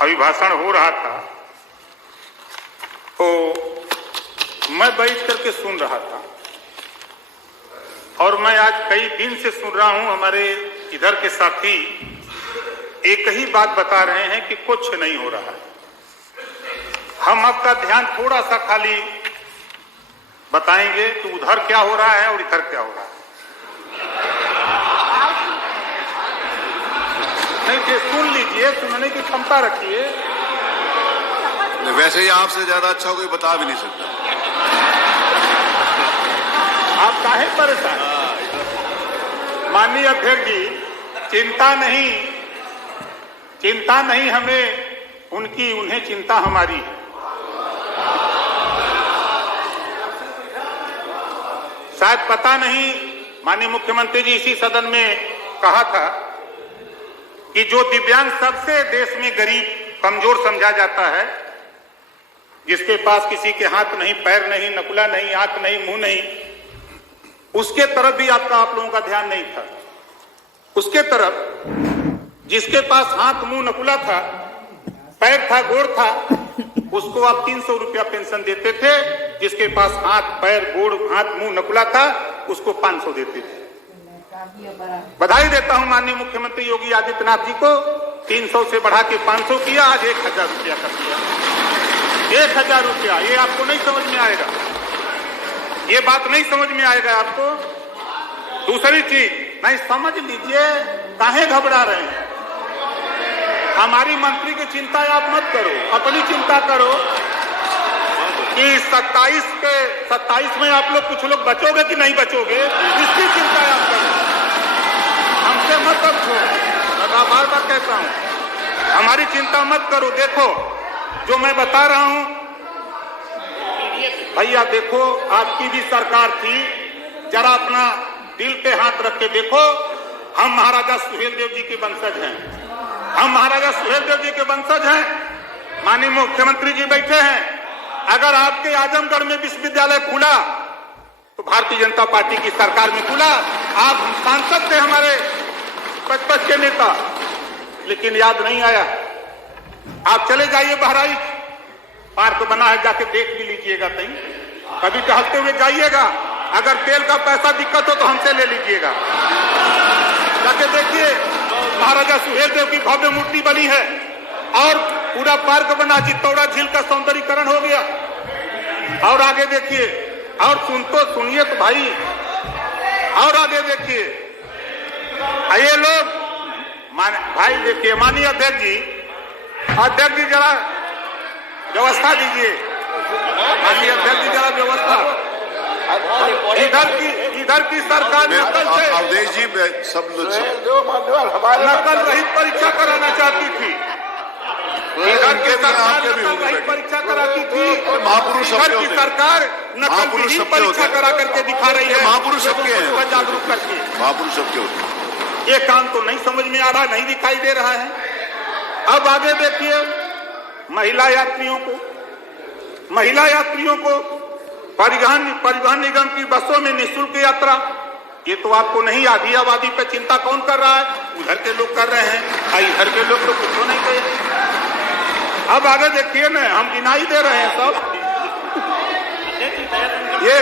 अभिभाषण हो रहा था तो मैं बैठ करके सुन रहा था और मैं आज कई दिन से सुन रहा हूं। हमारे इधर के साथी एक ही बात बता रहे हैं कि कुछ नहीं हो रहा है। हम आपका ध्यान थोड़ा सा खाली बताएंगे कि उधर क्या हो रहा है और इधर क्या हो रहा है। नहीं, सुन लीजिए, सुनने की क्षमता रखिए। वैसे ही आपसे ज्यादा अच्छा कोई बता भी नहीं सकता। आप काहे परेशान? माननीय अध्यक्ष जी, चिंता नहीं हमें उनकी, उन्हें चिंता हमारी है। शायद पता नहीं, माननीय मुख्यमंत्री जी इसी सदन में कहा था कि जो दिव्यांग सबसे देश में गरीब कमजोर समझा जाता है, जिसके पास किसी के हाथ नहीं, पैर नहीं, नकुला नहीं, आंख नहीं, मुंह नहीं, उसके तरफ भी आप लोगों का ध्यान नहीं था। उसके तरफ जिसके पास हाथ मुंह नकुला था, पैर था, गोड़ था, उसको आप 300 रुपया पेंशन देते थे। जिसके पास हाथ, पैर, गोड़, हाथ, मुंह नकुला था, उसको 500 देते थे। बधाई देता हूं माननीय मुख्यमंत्री योगी आदित्यनाथ जी को, 300 से बढ़ा के 500 किया, आज 1000 रुपया कर दिया। 1000 रुपया, ये आपको नहीं समझ में आएगा, ये बात नहीं समझ में आएगा आपको। दूसरी चीज नहीं समझ लीजिए, काहे घबरा रहे हैं? हमारी मंत्री की चिंता आप मत करो, अपनी चिंता करो कि 27 में आप लोग कुछ लोग बचोगे कि नहीं बचोगे, इसकी चिंता आप करो। हमसे मत पूछो, मैं बार बार कहता हूं, हमारी चिंता मत करो। देखो जो मैं बता रहा हूं भैया, देखो आपकी भी सरकार थी, जरा अपना दिल पे हाथ रख के देखो। हम महाराजा सुहेलदेव जी के वंशज हैं, हम महाराजा सुहेलदेव जी के वंशज हैं। माननीय मुख्यमंत्री जी बैठे हैं। अगर आपके आजमगढ़ में विश्वविद्यालय खुला तो भारतीय जनता पार्टी की सरकार में खुला। आप सांसद थे हमारे बचपन के नेता, लेकिन याद नहीं आया। आप चले जाइए बहराइच, पार्क बना है, जाके देख भी लीजिएगा। कहीं कभी टहलते हुए जाइएगा, अगर तेल का पैसा दिक्कत हो तो हमसे ले लीजिएगा। जाके देखिए, महाराजा सुहेलदेव की भव्य मूर्ति बनी है और पूरा पार्क बना, चित्तौड़ा झील का सौंदर्यीकरण हो गया। और आगे देखिए, और सुनिए तो भाई, और आगे देखिए, ये लोग भाई देखिए, माननीय अध्यक्ष जी जरा व्यवस्था दीजिए। माननीय अध्यक्ष जी जरा व्यवस्था। इधर की सरकार नकल रहित परीक्षा कराना चाहती थी। इधर की सरकार नकल रहित परीक्षा कराती थी, महापुरुष इधर की सरकार नकल रहित परीक्षा करा करके दिखा रही है। महापुरुष सबके हैं, जागरूक करके। महापुरुष सबके होते। ये काम तो नहीं समझ में आ रहा, नहीं दिखाई दे रहा है। अब आगे देखिए, महिला यात्रियों को परिवहन निगम की बसों में निःशुल्क यात्रा। ये तो आपको नहीं, आधी आबादी पे चिंता कौन कर रहा है? उधर के लोग कर रहे हैं, इधर के लोग तो कुछ नहीं कहे। अब आगे देखिए ना, हम गिनाई दे रहे हैं सब। ये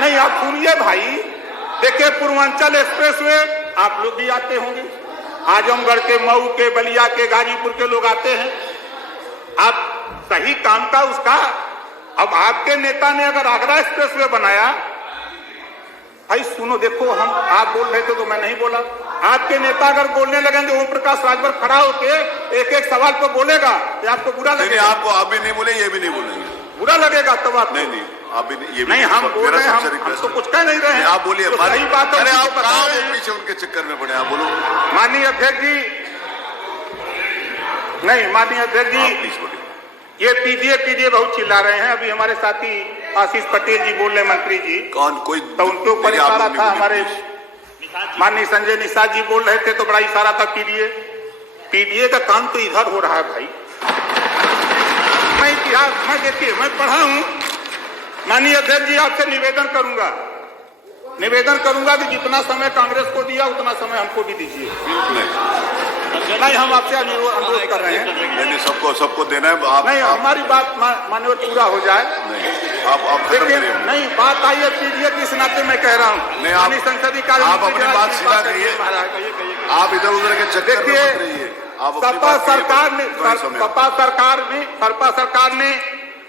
नहीं, आप सुनिए भाई, देखिए पूर्वांचल एक्सप्रेसवे, आप लोग भी आते होंगे, आजमगढ़ के, मऊ के, बलिया के, गाजीपुर के लोग आते हैं। आप सही काम का उसका, अब आपके नेता ने अगर आगरा एक्सप्रेसवे बनाया, भाई सुनो, देखो हम, आप बोल रहे थे तो मैं नहीं बोला। आपके नेता अगर बोलने लगेंगे, ओम प्रकाश राजभर खड़ा होके एक सवाल पर बोलेगा, तो आपको बुरा लगेगा। आपको आप भी नहीं बोले, ये भी नहीं बोलेंगे, बुरा लगेगा तब आप। नहीं, आप भी ये नहीं, हम बोल रहे हैं, हम तो कुछ कह नहीं रहे हैं। आप बोलिए, सही बात है। आप पीछे उनके चक्कर में पड़े, आप बोलो। माननीय अध्यक्ष जी, नहीं माननीय अध्यक्ष जी, ये पीडीए बहुत चिल्ला रहे हैं। अभी हमारे साथी आशीष पटेल जी बोल रहे, मंत्री जी, कौन कोई तो उनके ऊपर इशारा था। हमारे माननीय संजय निषाद जी बोल रहे थे तो बड़ा इशारा था पीडीए का काम तो इधर हो रहा है भाई। मैं इतिहास में देखिए, मैं पढ़ा हूं। माननीय अध्यक्ष जी, आपसे निवेदन करूंगा कि जितना समय कांग्रेस को दिया उतना समय हमको भी दीजिए। नहीं, हम आपसे अनुरोध कर रहे हैं, नहीं सबको देना है। आप नहीं, हमारी बात माननीय पूरा हो जाए। नहीं, आप खत्म लेकिन करिए। नहीं, बात आई है पीडीए की, इस नाते मैं कह रहा हूँ। नहीं, आप संसदीय कार्य आप अपनी बात सीधा करिए, आप इधर उधर के चक्कर में मत रहिए। सपा सरकार ने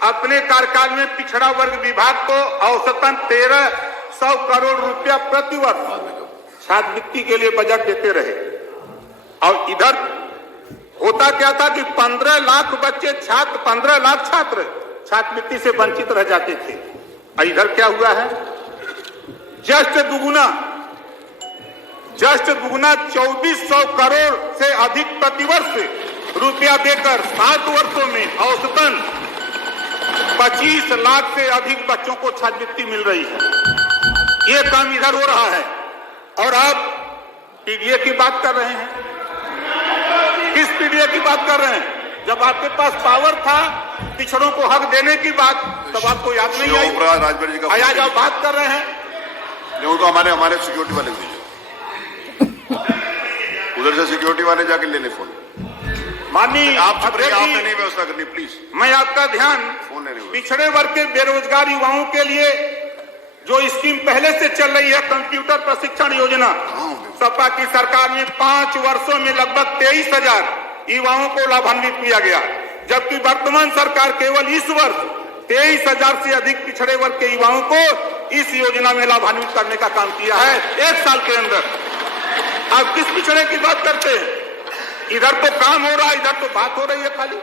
अपने कार्यकाल में पिछड़ा वर्ग विभाग को औसतन 1300 करोड़ रुपया प्रतिवर्ष छात्रवृत्ति के लिए बजट देते रहे, और इधर होता क्या था कि 15 लाख बच्चे 15 लाख छात्र छात्रवृत्ति से वंचित रह जाते थे। और इधर क्या हुआ है, जस्ट दुगुना 2400 करोड़ से अधिक प्रतिवर्ष रुपया देकर 7 वर्षों में औसतन 25 लाख से अधिक बच्चों को छात्रवृत्ति मिल रही है। ये काम इधर हो रहा है, और आप पीडीए की बात कर रहे हैं। किस पीडीए की बात कर रहे हैं? जब आपके पास पावर था पिछड़ों को हक देने की बात, तब आपको याद नहीं आई? राजभर जी का आज आप बात कर रहे हैं। उनको हमारे सिक्योरिटी वाले दीजिए, उधर से सिक्योरिटी वाले जाके ले ले फोन। माननीय आपने नहीं व्यवस्था करनी, प्लीज। मैं आपका ध्यान पिछड़े वर्ग के बेरोजगार युवाओं के लिए जो स्कीम पहले से चल रही है, कंप्यूटर प्रशिक्षण योजना, सपा की सरकार में 5 वर्षों में लगभग 23,000 युवाओं को लाभान्वित किया गया, जबकि वर्तमान सरकार केवल इस वर्ष 23,000 से अधिक पिछड़े वर्ग के युवाओं को इस योजना में लाभान्वित करने का काम किया है 1 साल के अंदर। आप किस पिछड़े की बात करते हैं? इधर तो काम हो रहा है, इधर तो बात हो रही है खाली।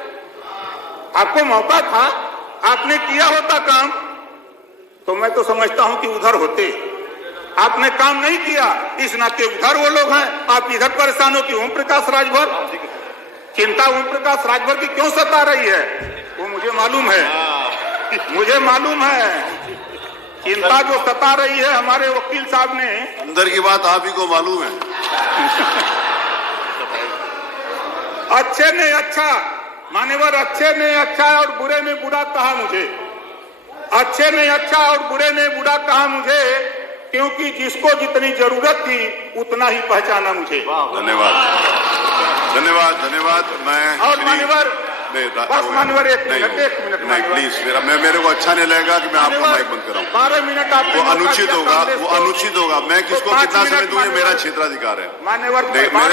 आपको मौका था, आपने किया होता काम तो मैं तो समझता हूं कि उधर होते। आपने काम नहीं किया, इस नाते उधर वो लोग हैं, आप इधर परेशान हो कि ओम प्रकाश राजभर। चिंता ओम प्रकाश राजभर की क्यों सता रही है वो मुझे मालूम है, मुझे मालूम है। चिंता जो सता रही है हमारे वकील साहब ने, अंदर की बात आप ही को मालूम है। अच्छे ने अच्छा, मान्यवर, अच्छे ने अच्छा और बुरे ने बुरा कहा मुझे, अच्छे ने अच्छा और बुरे ने बुरा कहा मुझे, क्योंकि जिसको जितनी जरूरत थी उतना ही पहचाना मुझे। धन्यवाद, धन्यवाद, धन्यवाद। मैं और मान्यवर, बस मान्यवर एक मिनट नहीं प्लीज, मेरे को अच्छा नहीं लगेगा कि मैं आपको माइक बंद कराऊं। 12 मिनट आप, वो अनुचित होगा, वो अनुचित होगा। मैं किसको कितना समय दूं, ये मेरा क्षेत्राधिकार है। मान्यवर,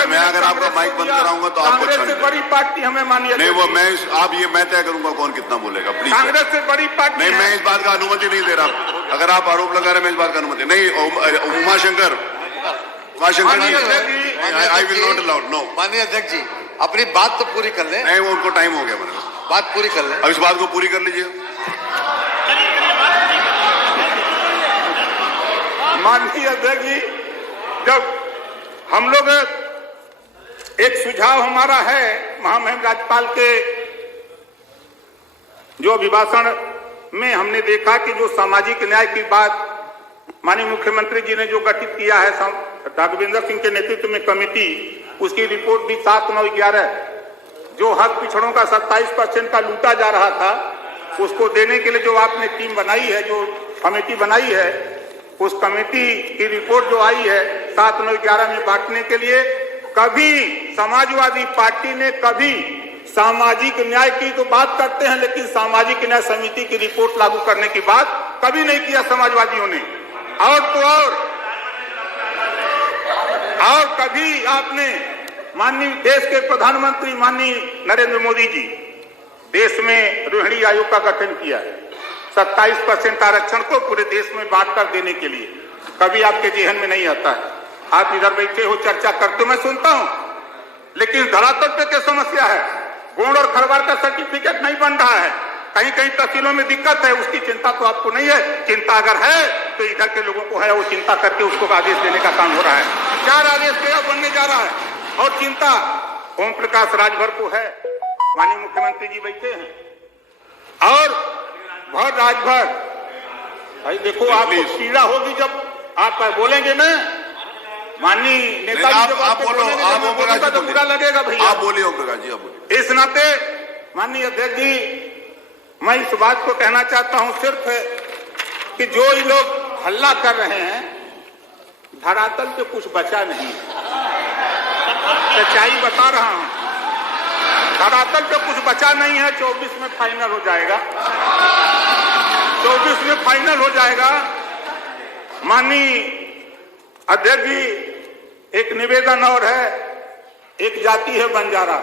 मैं अगर आपका माइक बंद कराऊंगा तो आपको अच्छा नहीं, बड़ी पार्टी हमें मानिए नहीं। वो मैं तय करूंगा कौन कितना बोलेगा, प्लीज। कांग्रेस से बड़ी पार्टी नहीं, मैं इस बात का अनुमति नहीं दे रहा। अगर आप आरोप लगा रहे हैं, मैं इस बात का अनुमति नहीं। Umashankar I will not allowed, no. माननीय अध्यक्ष जी, अपनी बात तो पूरी कर लें। नहीं, वो उनको टाइम हो गया, मैंने बात पूरी कर लें। अब इस बात को पूरी कर लीजिए। माननीय अध्यक्ष जी, जब हम लोग, एक सुझाव हमारा है महामहिम राज्यपाल के जो अभिभाषण में हमने देखा कि जो सामाजिक न्याय की बात माननीय मुख्यमंत्री जी ने जो गठित किया है राघवेंद्र सिंह के नेतृत्व में कमेटी, उसकी रिपोर्ट भी 7/9/11 जो हक पिछड़ों का 27% का लूटा जा रहा था, उसको देने के लिए जो आपने टीम बनाई है, जो कमेटी बनाई है, उस कमेटी की रिपोर्ट जो आई है 7/9/11 में बांटने के लिए, कभी समाजवादी पार्टी ने कभी सामाजिक न्याय की तो बात करते हैं, लेकिन सामाजिक न्याय समिति की रिपोर्ट लागू करने की बात कभी नहीं किया समाजवादियों ने। और तो और कभी आपने माननीय देश के प्रधानमंत्री माननीय नरेंद्र मोदी जी देश में रोहिणी आयोग का गठन किया है 27% आरक्षण को पूरे देश में बांटकर देने के लिए, कभी आपके जेहन में नहीं आता है। आप इधर बैठे हो, चर्चा करते मैं सुनता हूं, लेकिन धरातल पे क्या समस्या है? गोंड और खरवार का सर्टिफिकेट नहीं बन रहा है, कहीं कहीं तहसीलों में दिक्कत है, उसकी चिंता तो आपको नहीं है। चिंता अगर है तो इधर के लोगों को है, वो चिंता करके उसको आदेश देने का काम हो रहा है। 4 आदेश क्या बनने जा रहा है, और चिंता ओम प्रकाश राजभर को है। माननीय मुख्यमंत्री जी बैठे हैं और भर राजभर, भाई देखो आपको पीड़ा होगी जब आप बोलेंगे ना, माननीय नेताजी जब आप बोलेंगे तो बुरा लगेगा भैया। आप बोलिए ओम प्रकाश जी, आप बोलिए। इस नाते माननीय अध्यक्ष जी, मैं इस बात को कहना चाहता हूं सिर्फ कि जो ये लोग हल्ला कर रहे हैं, धरातल पे कुछ बचा नहीं। सच्चाई बता रहा हूं। धरातल पे कुछ बचा नहीं है। 24 में फाइनल हो जाएगा, 24 में फाइनल हो जाएगा। माननीय अध्यक्ष जी, एक निवेदन और है। एक जाति है बंजारा।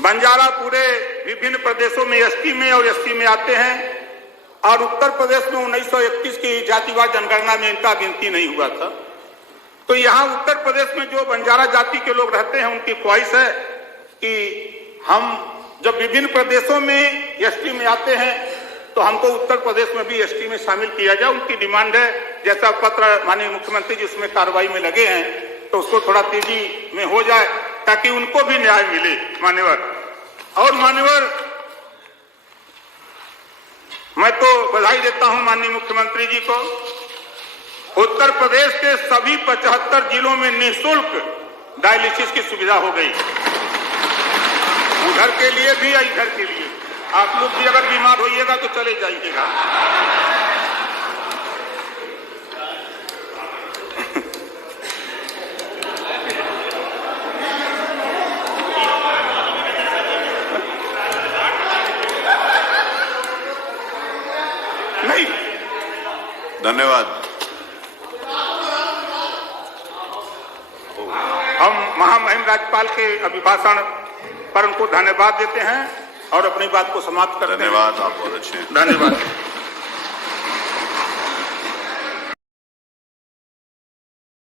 बंजारा पूरे विभिन्न प्रदेशों में एसटी में और एससी में आते हैं, और उत्तर प्रदेश में 1931 की जातिवार जनगणना में इनका गिनती नहीं हुआ था। तो यहाँ उत्तर प्रदेश में जो बंजारा जाति के लोग रहते हैं, उनकी ख्वाहिश है कि हम जब विभिन्न प्रदेशों में एसटी में आते हैं तो हमको उत्तर प्रदेश में भी एसटी में शामिल किया जाए। उनकी डिमांड है। जैसा पत्र माननीय मुख्यमंत्री जी उसमें कार्रवाई में लगे हैं, तो उसको थोड़ा तेजी में हो जाए ताकि उनको भी न्याय मिले। मान्यवर और मान्यवर, मैं तो बधाई देता हूं माननीय मुख्यमंत्री जी को। उत्तर प्रदेश के सभी 75 जिलों में निःशुल्क डायलिसिस की सुविधा हो गई। उधर के लिए भी या इधर के लिए। आप लोग भी अगर बीमार होइएगा तो चले जाइएगा। नहीं, धन्यवाद। हम महामहिम राज्यपाल के अभिभाषण पर उनको धन्यवाद देते हैं और अपनी बात को समाप्त करते हैं। धन्यवाद, आप बहुत अच्छे हैं। धन्यवाद।